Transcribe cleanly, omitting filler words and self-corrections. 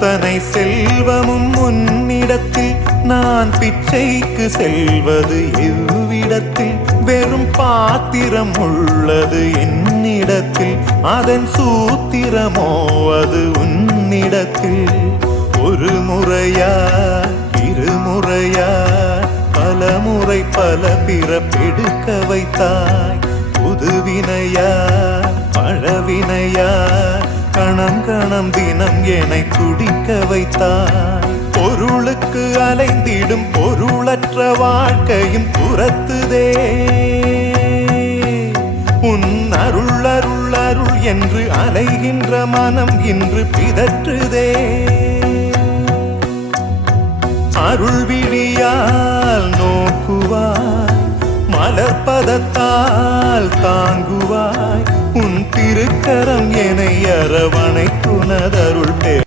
அத்தனை செல்வமும் உன்னிடத்தில் நான் பிச்சைக்கு செல்வது எவ்விடத்தில் வெறும் பாத்திரம் உள்ளது என்னிடத்தில் அதன் சூத்திரமோ அது உன்னிடத்தில் ஒரு முறையா இருமுறையா பல முறை பல பிறப்பெடுக்க வைத்தாய் புதுவினையா பழவினையா கணம் கணம் தினம் என்னை துடிக்க வைத்தாய் பொருளுக்கு அலைந்திடும் பொருளற்ற வாழ்க்கையும் துரத்துதே உன் அருள் அருள் அருள் என்று அலைகின்ற மனம் இன்று பிதற்றுதே அருள் விழியால் நோக்குவாய் மலர்பதத்தால் தாங்குவாய் உன் திருக்கரம் என்னை அரவணைத்துனதருள்